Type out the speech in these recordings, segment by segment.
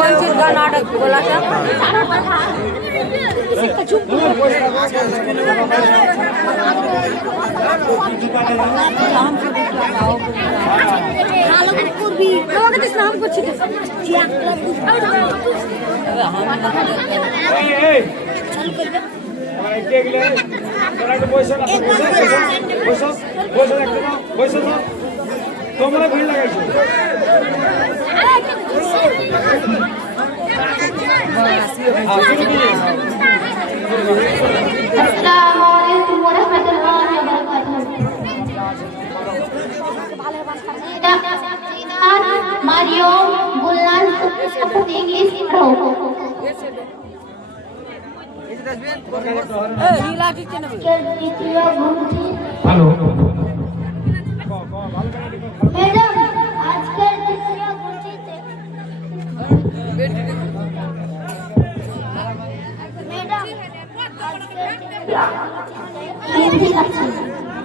मंचित का नाटक बोला था তোমরা ভিড় লাগাইছো अस्सलामु अलैकुम व रहमतुल्लाहि व बरकातुहू मारियम गुल्लान इंग्लिश पढ़ो हेलो मैडम আজকের দ্বিতীয় গুণটিতে ম্যাডাম আজকের হিন্দি আছে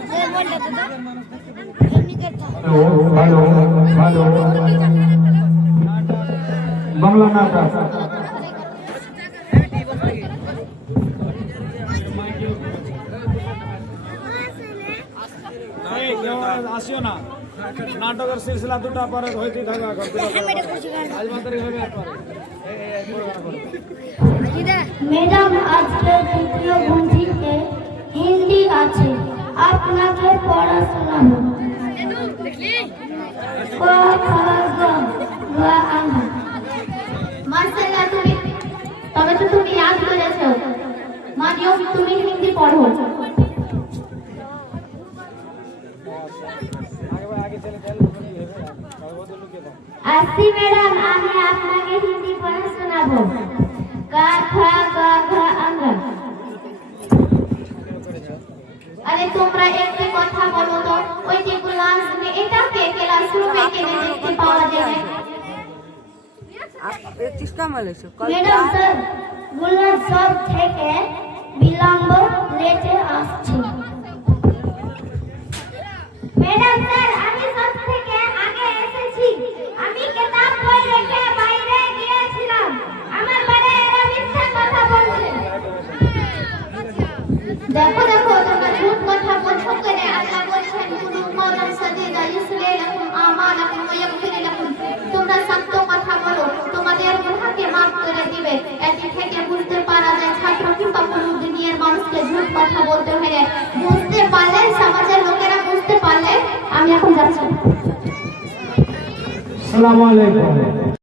যে বলতে তো এমনি করতে हेलो हेलो बांग्ला नाटक আসিও না নাটকের সিলসিলা দুটা পরে হইতে থাকবে আজ মাত্রই হবে ম্যাডাম আজকের দ্বিতীয় গুণটিতে হিন্দি আছে আপনাকে পড়া শোনাবো মাশাআল্লাহ তবে তো তুমি याद করেছো মারিয়ম তুমি হিন্দি পড়ো আসি ম্যাডাম আমি আপনাকে হিন্দি পড়া শোনাবো কা খা গা ঘা আঙ্গা আরে তোমরা একটি কথা বলো তো ওই যে ক্লাসে এটাকে ক্লাসরুমে কেনে দেখতে পাওয়া যায় किसका माल है ম্যাডাম স্যার গুলার সব থেকে বিলম্ব লেটে আসছে ম্যাডাম স্যার আমি সব থেকে আগে এসেছি আমি কিতাব বই রেখে বাইরে গিয়েছিলাম আমার বারে এরা মিথ্যা কথা বলছে দেখো দেখো তোমরা ঝুট কথা বলছো কেন আল্লাহ বলছেন কুলু কওলান সাদীদা ইসলাহ লাকুম আমালাকুম ওয়া ইয়াগফির লাকুম তোমরা সত্য কথা বলো তোমাদের গুনাহকে maaf করে দিবে এটি থেকে বুঝতে পারা যায় ছাত্র কিংবা কোনো দুনিয়ার মানুষকে ঝুট কথা বলতে হয় বুঝতে পারলে সমাজের লোকেরা বুঝতে পারলে আমি এখন যাচ্ছি আসসালামু আলাইকুম